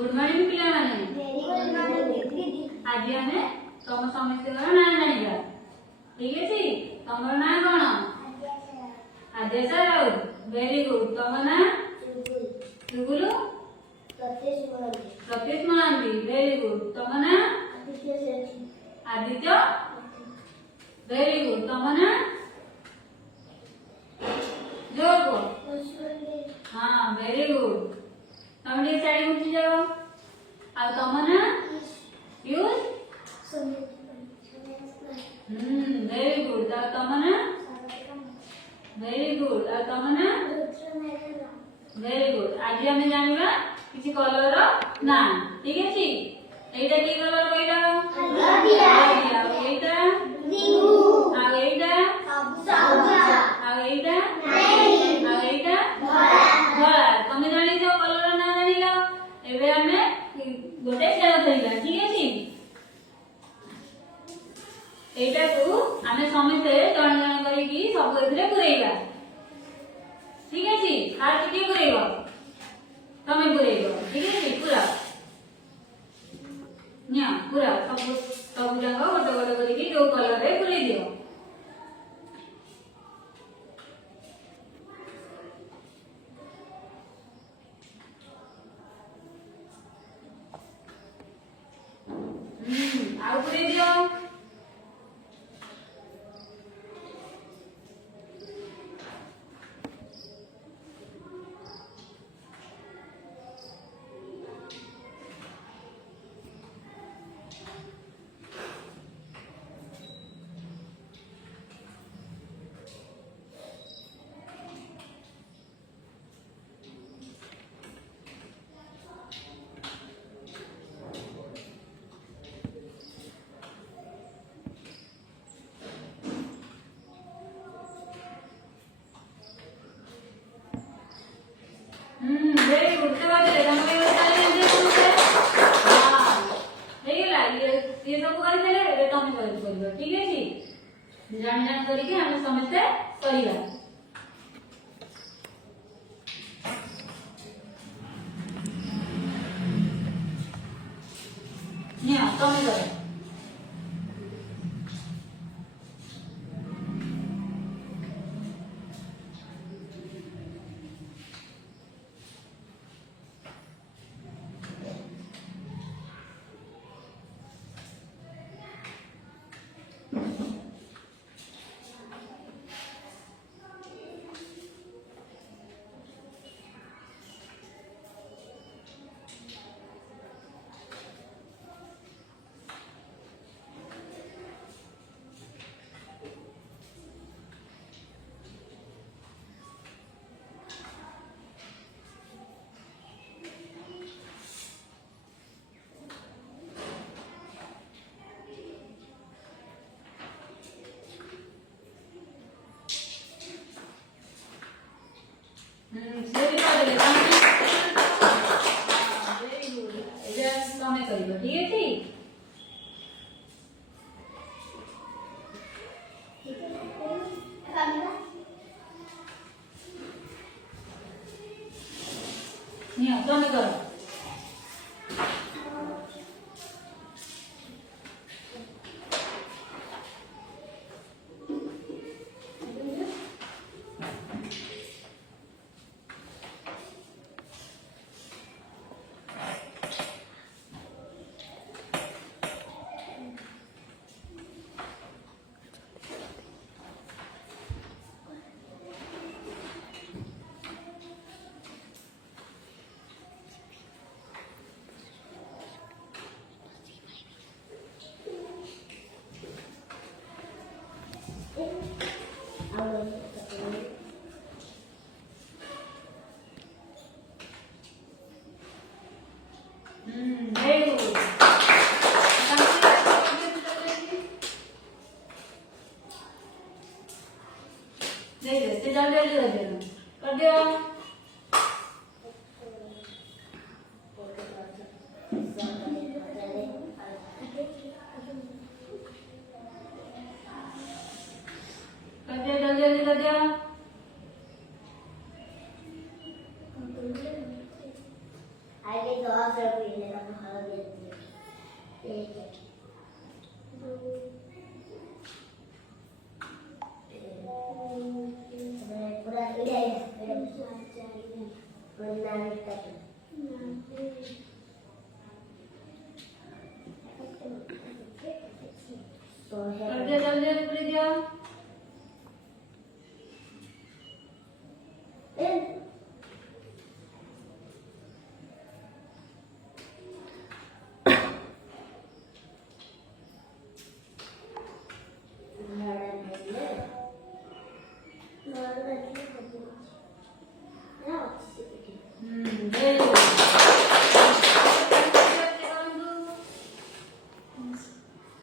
Good morning पिला माने very good morning. आज हमें तुम समस्त ना जानिबा ठीक अछि तमर ना कोन आदेश राउत वेरी गुड तम ना जुगुलु सतीश महांती वेरी गुड तम ना आदित्य वेरी गुड तम ना जोगो हाँ वेरी गुड तम जे साड़ी उठी जाओ आ तम ना यूज वेरी गुड तम ना वेरी गुड आ तम ना वेरी गुड आज हमें जानिबा किसी कलर रो ना ठीक अछि एटा की कलर कइला हलदिया एटा ब्लू आ एटा सबुज आ एटा नारंगी आ एटा धला तमे जानि जो कलर ना जानिला एबे हमें गोटे खेल खेलिबा ठीक अछि एटा को हमें समिते जण जण करी की सब एथिरे पुरैबा ठीक अछि फास्ट की पुरैबो तमे पुरैबो ठीक अछि पूरा न्या पूरा सब जगह गोटे गोटे करी की जो कलर रे पुरै दियो आउ पुरै दियो वेरी गुड तो बात है हम ये सारे दे दूंगे हां हेला ये सब कर देले एबे तमे करबो ठीक है जी जान जान करी के हम समझते करिबा निया तमे करो वेरी गुड एबे तमे करिबो ठीक अछि निया तमे करो वेरी गुड दे दे ते जल्दी जल्दी कर दियो जल्दी कर दिया आगे तो और सब भी लेगा तो हर देती है एक पूरा इधर है पूरा नाम तो है कर दिया जल्दी जल्दी कर दिया